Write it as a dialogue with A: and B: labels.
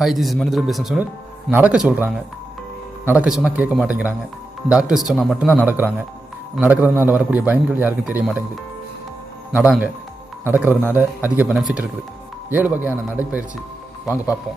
A: Hi this is மனிதர் பேசும் சொன்னால் நடக்க சொல்கிறாங்க நடக்க சொன்னால் கேட்க மாட்டேங்கிறாங்க. டாக்டர்ஸ் சொன்னால் மட்டும்தான் நடக்கிறாங்க. நடக்கிறதுனால வரக்கூடிய பயன்கள் யாருக்கும் தெரிய மாட்டேங்குது. நடாங்க. நடக்கிறதுனால அதிக பெனிஃபிட் இருக்குது. ஏழு வகையான நடைப்பயிற்சி. வாங்க பார்ப்போம்.